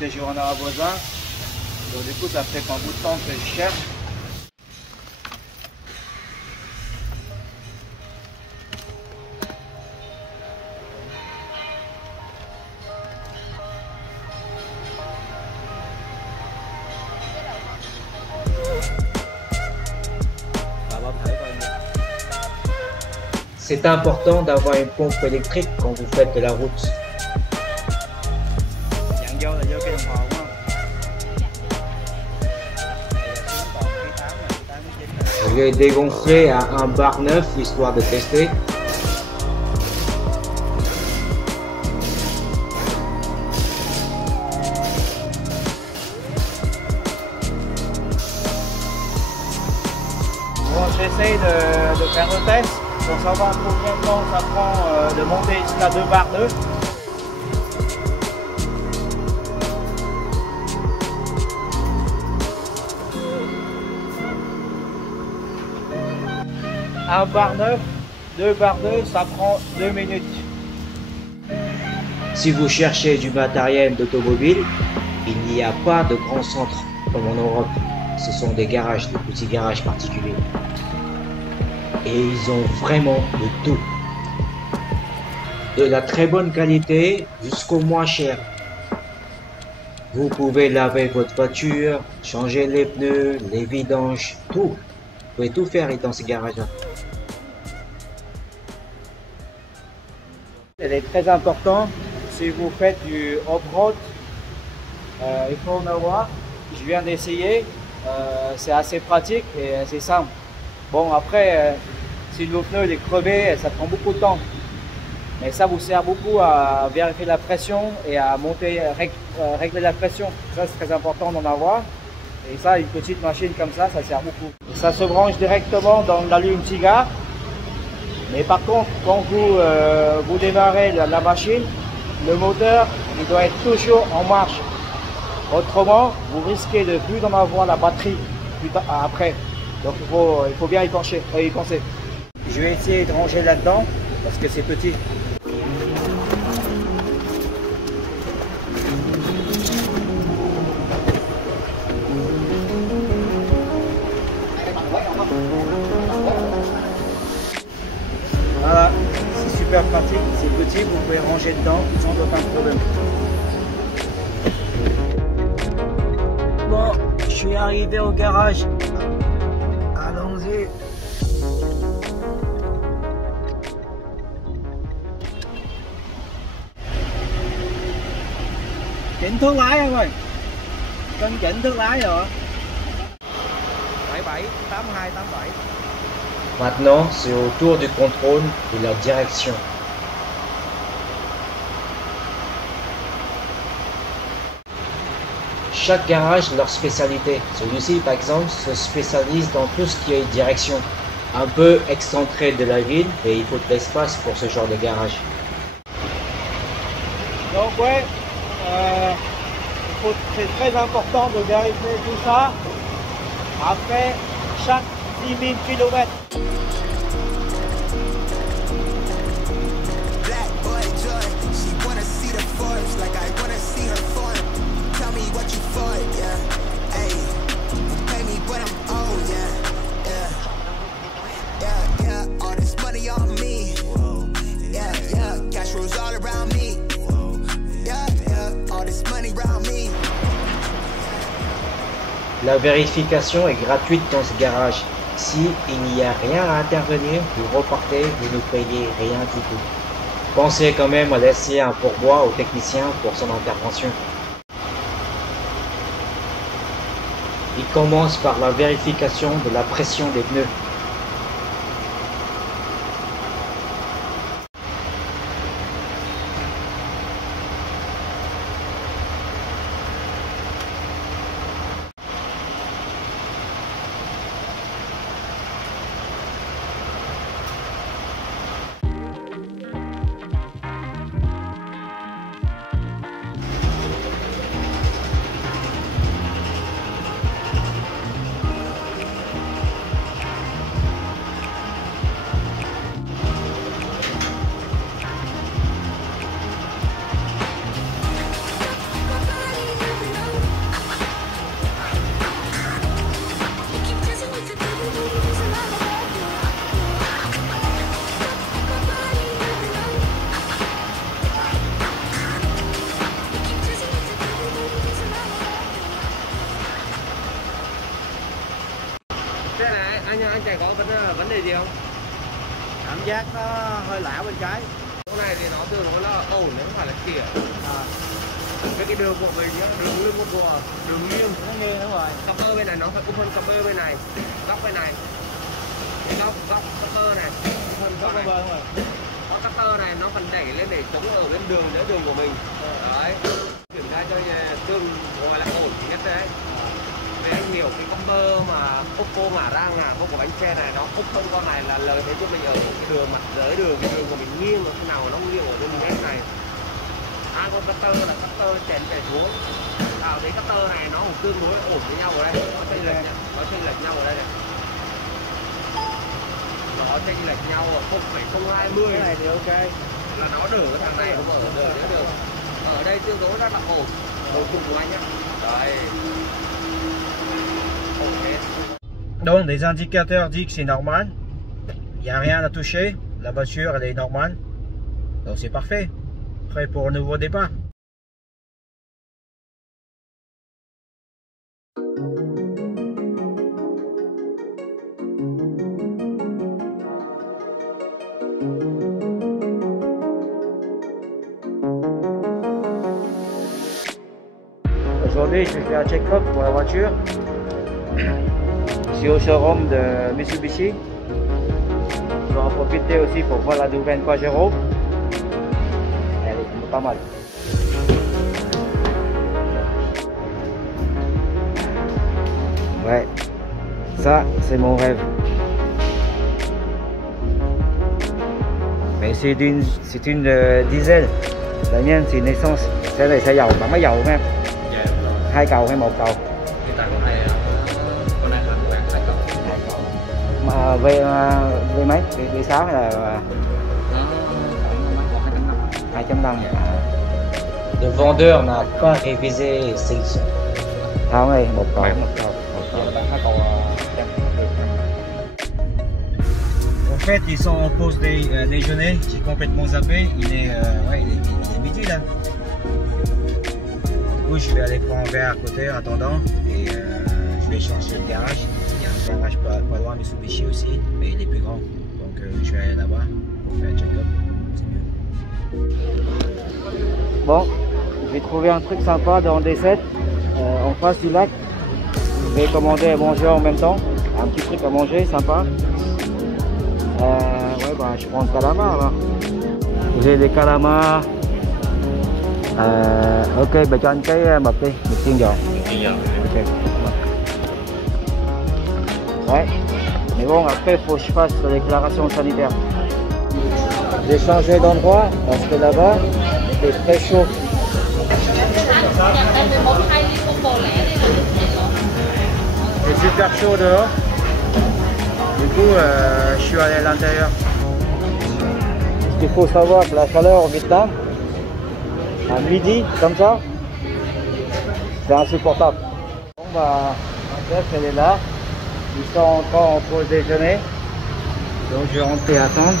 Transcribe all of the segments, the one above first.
que j'en aurai besoin. Donc du coup, ça fait un bout de temps que je cherche. C'est important d'avoir une pompe électrique quand vous faites de la route. Dặn vô là vô cái đồng hồ đúng không? Je vais dégonfler à 1 bar 9 histoire de tester. Bon, j'essaye de faire le test pour savoir combien de temps ça prend de monter jusqu'à 2 bar 2. Un bar 9, 2 bar 2, ça prend 2 minutes. Si vous cherchez du matériel d'automobile, il n'y a pas de grands centres comme en Europe. Ce sont des garages, des petits garages particuliers. Et ils ont vraiment de tout. De la très bonne qualité jusqu'au moins cher. Vous pouvez laver votre voiture, changer les pneus, les vidanges, tout. Vous pouvez tout faire dans ces garages-là. Il est très important, si vous faites du off-road, il faut en avoir. Je viens d'essayer, c'est assez pratique et c'est simple. Bon après, si le pneu est crevé, ça prend beaucoup de temps. Mais ça vous sert beaucoup à vérifier la pression et à monter, régler la pression. Ça c'est très important d'en avoir. Et ça, une petite machine comme ça sert beaucoup. Et ça se branche directement dans l'allume-cigare. Mais par contre, quand vous démarrez la machine, le moteur il doit être toujours en marche. Autrement, vous risquez de plus d'en avoir la batterie après. Donc il faut bien y penser. Je vais essayer de ranger là-dedans parce que c'est petit. Voilà, c'est super pratique, c'est petit, vous pouvez ranger dedans sans aucun problème. Bon, je suis arrivé au garage. Allons-y. Chỉnh thuốc lái em ơi. Cân chỉnh thuốc lái rồi. 77 82 87. Maintenant, c'est au tour du contrôle de la direction. Chaque garage a leur spécialité. Celui-ci, par exemple, se spécialise dans tout ce qui est direction. Un peu excentré de la ville, et il faut de l'espace pour ce genre de garage. Donc ouais, c'est très important de vérifier tout ça après chaque 10 000 km. La vérification est gratuite dans ce garage. Si il n'y a rien à intervenir, vous repartez, vous ne payez rien du tout. Pensez quand même à laisser un pourboire au technicien pour son intervention. Il commence par la vérification de la pression des pneus. Anh chạy có vấn đề gì không? Cảm giác nó hơi lạ bên trái. Chỗ này thì nó tương đối là ổn, nếu không phải là kìa. Cái đường của mình nhá, đường nghiêng của đường nghiêng. Nó nghiêng đúng rồi. Cặp bên này nó phải cũng hơn cặp bên này, góc bên này, góc cutter này, Góc bên rồi. cutter này nó phần đẩy lên để chống ở bên đường giữa đường của mình. Đấy, kiểm tra cho tương gọi là ổn nhất đấy. Vì anh hiểu cái cutter mà Oppo mà ra ngả không của bánh xe này nó không con này là lời thế cho mình ở cái đường mặt dưới đường, cái đường của mình nghiêng ở nào nó nghiêng ở bên cái này. Con cutter là cutter chèn chạy xuống. Vào cái cutter này nó cũng tương đối ổn với nhau ở đây, có chênh lệch nhá, có chênh lệch nhau ở đây này. Nó chênh lệch nhau ở 0,020 Cái này thì ok. là nó đỡ cái thằng này không ở đỡ đến được. Ở đây tương đối rất là ổn. Ổn chung của anh nhá. Đấy. Ok. Donc les indicateurs disent que c'est normal. Il n'y a rien à toucher. La voiture elle est normale. Donc c'est parfait. Prêt pour un nouveau départ. Aujourd'hui, je fais un check-up pour la voiture. Je suis au showroom de Mitsubishi. Je vais en profiter aussi pour voir la nouvelle Pajero. Elle est pas mal. Ouais, ça c'est mon rêve. Mais c'est une diesel. La mienne c'est une essence. Cái này xe dầu, bạn mấy dầu không em? Dạ. 2 cầu hay 1 cầu? Hiện tại con này là bạn 2 cầu. 2 cầu. Mà V mấy? V6 hay là Nó khoảng 250. 2.5? Le vendeur n'a pas révisé sélection. Không này, 1 cầu. Bảy. 1 cầu. Giờ là bạn 2 cầu En fait, ils sont en pause déjeuner. J'ai complètement zappé. Il est midi là. Du coup, je vais aller prendre un verre à côté en attendant et je vais changer de garage. Il y a un garage pas loin de Mitsubishi aussi, mais il est plus grand. Donc je vais aller là-bas pour faire un check-up. C'est mieux. Bon, j'ai trouvé un truc sympa dans D7 en face du lac. Je vais commander à manger en même temps. Un petit truc à manger sympa. Ouais, bah, je prends le calamar là. J'ai des calamars. Ok, bà cho anh cái mực đi, mực chiên giòn. Ok. Ouais. Mais bon, après, il faut que je fasse la déclaration sanitaire. J'ai changé d'endroit parce que là-bas, c'est très chaud. C'est super chaud dehors. Du coup, je suis allé à l'intérieur. Ce qu'il faut savoir, que la chaleur au Vietnam, à midi, comme ça, c'est insupportable. Bon bah, ma chef, elle est là. Ils sont encore en pause déjeuner. Donc je vais rentrer attendre.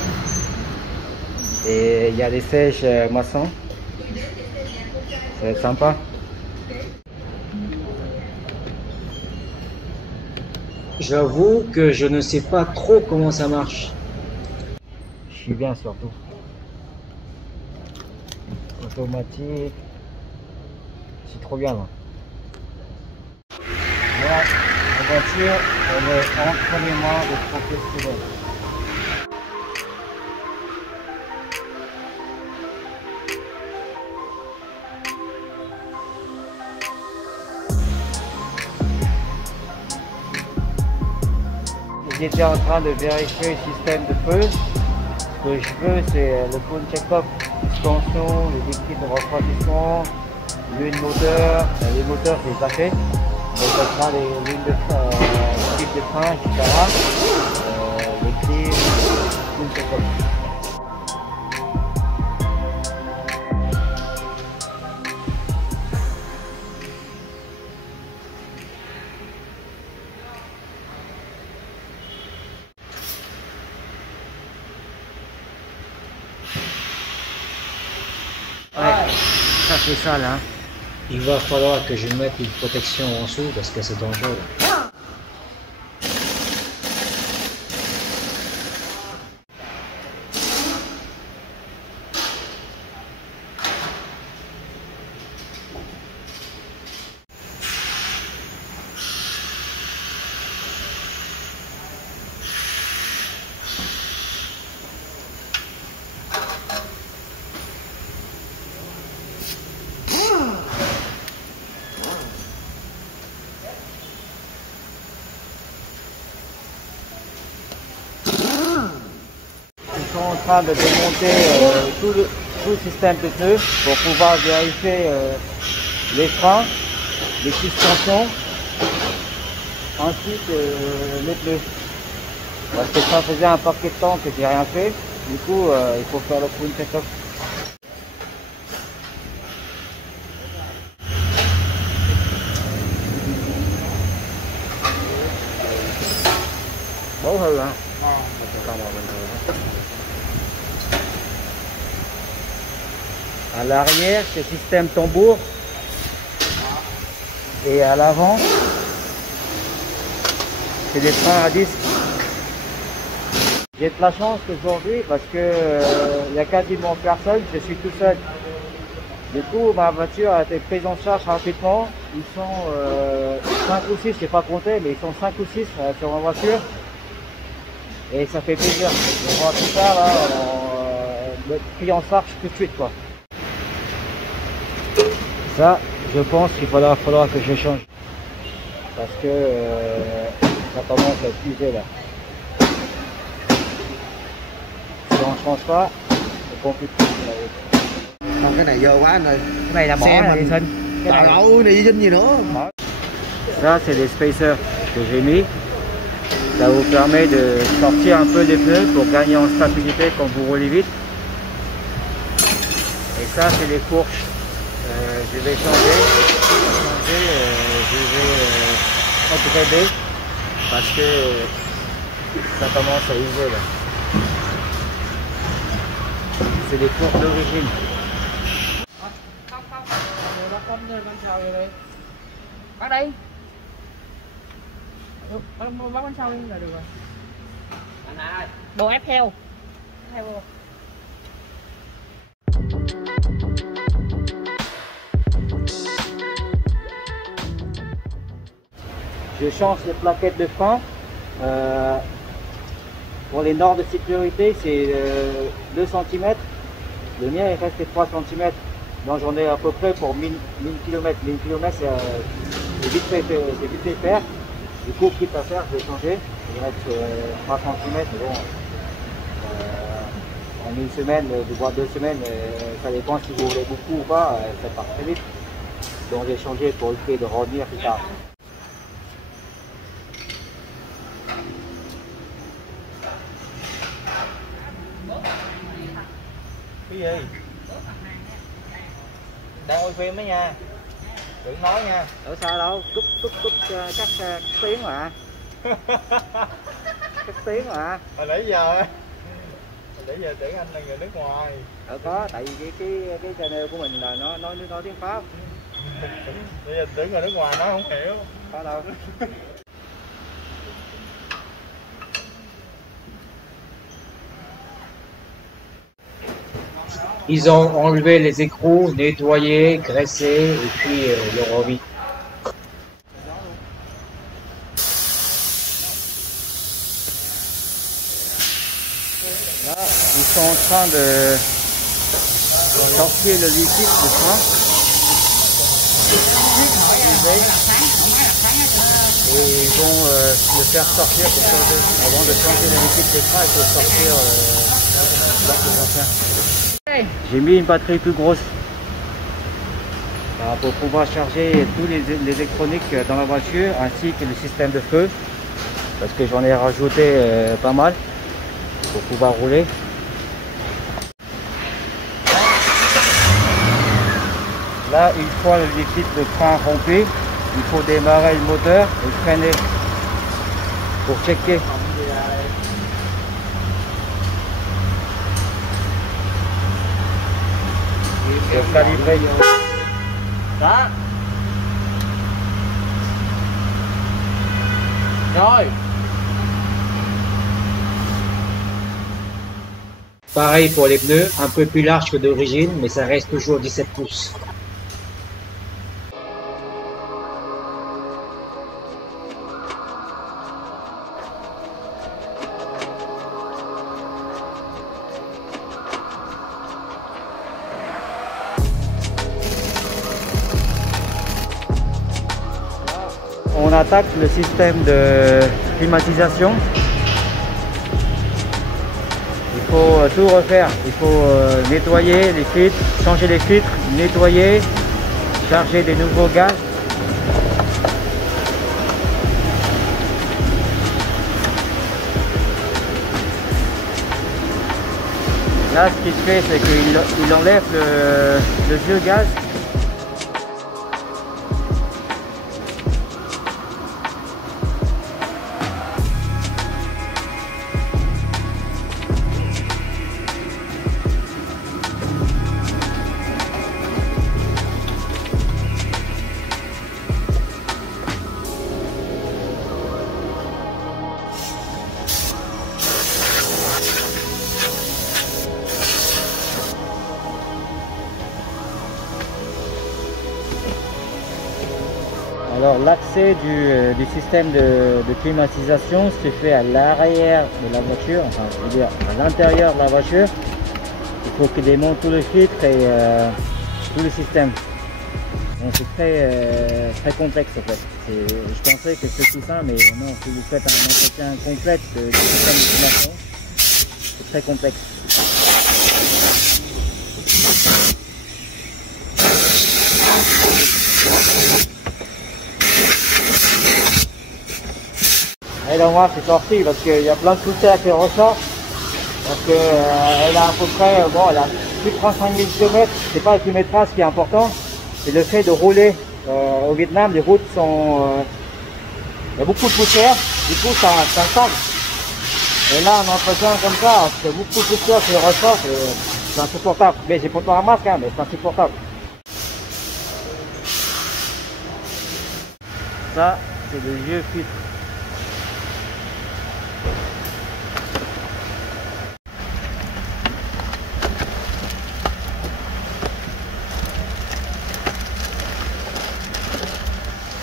Et il y a des sèches moissons. Ça va être sympa. J'avoue que je ne sais pas trop comment ça marche. Je suis bien surtout. Automatique. C'est trop bien là. Voilà, la voiture, elle est entre les mains de professionnels. J'étais en train de vérifier le système de feu. Ce que je veux, c'est le full check-up, suspension, les liquides de refroidissement, l'huile moteur. Les moteurs, c'est déjà fait. Mais ça sera les lignes de type de frein, etc. Les clim, full check-up. Ouais, ça c'est ça là. Il va falloir que je mette une protection en dessous parce que c'est dangereux. sont en train de démonter tout le système de pneus pour pouvoir vérifier les freins, les suspensions, ainsi que les pneus. Parce que ça faisait un paquet de temps que j'ai rien fait, du coup il faut faire le point check-up. Bố hư hả? Không mà bình thường. À l'arrière, c'est système tambour. Et à l'avant, c'est des freins à disque. J'ai de la chance aujourd'hui parce que il n'y a quasiment personne, je suis tout seul. Du coup, ma voiture a été prise en charge rapidement. Ils sont 5 ou 6, je n'ai pas compté, mais ils sont 5 ou 6 sur ma voiture. Et ça fait plaisir de voir tout ça là, pris en charge tout de suite quoi. Ça, je pense qu'il faudra que je change. Parce que ça commence à épuiser là. Si on ne change pas, c'est compliqué. Không, cái này dơ quá anh ơi. Cái này là bỏ xe là mình đi sinh. Trời ơi, này dinh gì nữa. Ça, c'est des spacers que j'ai mis. Ça vous permet de sortir un peu les pneus pour gagner en stabilité quand vous roulez vite. Et ça, c'est les fourches. Je vais changer. Je vais upgrader parce que ça commence à user là. C'est des fourches d'origine. Bác đây. Bác bên sau đi là được rồi. Anh ơi. Đồ ép theo. Theo vô. Je change les plaquettes de frein. Pour les normes de sécurité, c'est 2 cm. Le mien est resté 3 cm. Donc j'en ai à peu près pour 1000 km. 1000 km c'est vite fait faire. Du coup, quitte à faire, je vais changer. Il reste 3 cm. Bon, en une semaine, voire 2 semaines, ça dépend si vous roulez beaucoup ou pas, ça part très vite. Donc j'ai changé pour éviter de revenir plus tard. Cái gì? Đang quay phim đó nha. Đừng nói nha. Ở sao đâu, cúp các tiếng mà. Các tiếng mà. Hồi nãy giờ tưởng anh là người nước ngoài. Có, tại vì cái channel của mình là nó nói tiếng Pháp. Bây giờ tưởng người nước ngoài nói không hiểu. Có đâu. Ils ont enlevé les écrous, nettoyé, graissé et puis le remis. Là, ils sont en train de sortir le liquide du frein. Et ils vont le faire sortir pour changer. Avant de changer le liquide des freins, il faut sortir les anciens. J'ai mis une batterie plus grosse pour pouvoir charger tous les électroniques dans la voiture ainsi que le système de feu parce que j'en ai rajouté pas mal pour pouvoir rouler. Là, une fois le liquide de frein rempli, il faut démarrer le moteur et freiner pour checker. Pour calibrer. Đó. Rồi. Pareil pour les pneus, un peu plus large que d'origine, mais ça reste toujours 17 pouces. On attaque le système de climatisation. Il faut tout refaire. Il faut nettoyer les filtres, changer les filtres, nettoyer, charger des nouveaux gaz. Là, ce qu'il fait, c'est qu'il enlève le vieux gaz. Alors l'accès du système de climatisation se fait à l'arrière de la voiture, enfin je veux dire à l'intérieur de la voiture. Il faut qu'il démonte tout le filtre et tout le système. Donc c'est très complexe en fait. Je pensais que c'est tout simple, mais non, si vous faites un entretien complet du système de climatisation, c'est très complexe. Et là moi c'est sorti parce qu'il y a plein de poussière qui ressort. Parce qu'elle a à peu près, bon elle a plus de 35 000 km, c'est pas le kilométrage qui est important, c'est le fait de rouler. Au Vietnam les routes sont... il y a beaucoup de poussière, du coup ça sale. Et là un entretien comme ça, c'est beaucoup de poussière qui ressort, c'est insupportable. Mais j'ai pourtant un masque, hein, mais c'est insupportable. Ça c'est le vieux filtre.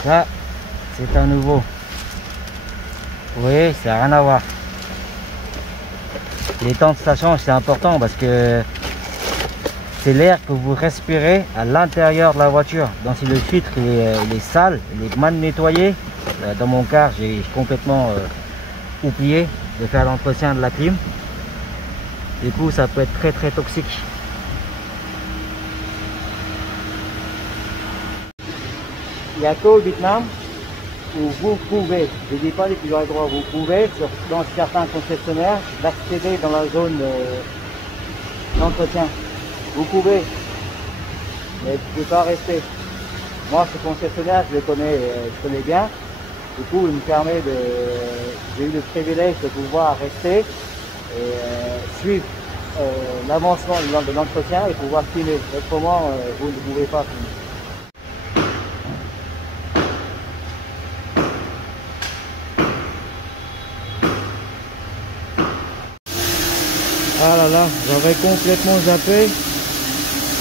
Ça, c'est un nouveau. Vous voyez, ça n'a rien à voir. Les temps ça change, c'est important parce que c'est l'air que vous respirez à l'intérieur de la voiture. Donc si le filtre il est sale, il est mal nettoyé, dans mon cas j'ai complètement oublié de faire l'entretien de la clim. Du coup ça peut être très toxique. Il n'y a qu'au Vietnam où vous pouvez, je ne dis pas les plus droits, vous pouvez, dans certains concessionnaires, d'accéder dans la zone d'entretien. Vous pouvez, mais vous ne pouvez pas rester. Moi, ce concessionnaire, je connais bien. Du coup, il me permet j'ai eu le privilège de pouvoir rester et suivre l'avancement de l'entretien et pouvoir filmer. Autrement, vous ne pouvez pas filmer. Ah là là, j'avais complètement zappé.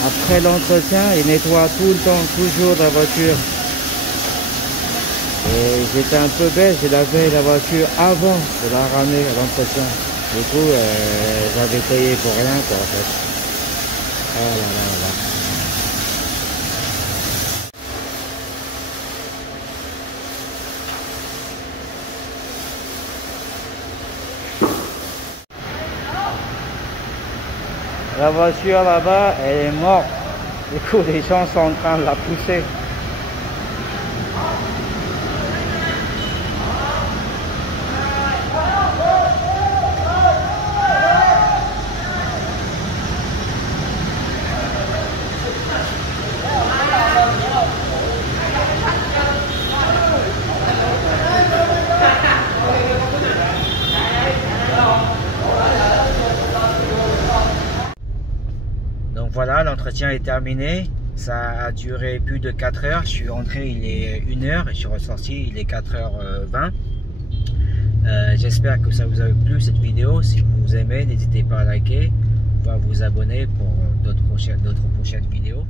Après l'entretien, il nettoie tout le temps, toujours la voiture. Et j'étais un peu bête, j'ai lavé la voiture avant de la ramener à l'entretien. Du coup, j'avais payé pour rien quoi en fait. Ah là là là. La voiture là-bas, elle est morte. Du coup, les gens sont en train de la pousser. Donc voilà, l'entretien est terminé. Ça a duré plus de 4 heures. Je suis rentré, il est 1 heure et je suis ressorti, il est 4h20. J'espère que ça vous a plu cette vidéo. Si vous aimez, n'hésitez pas à liker, à vous abonner pour d'autres prochaines vidéos.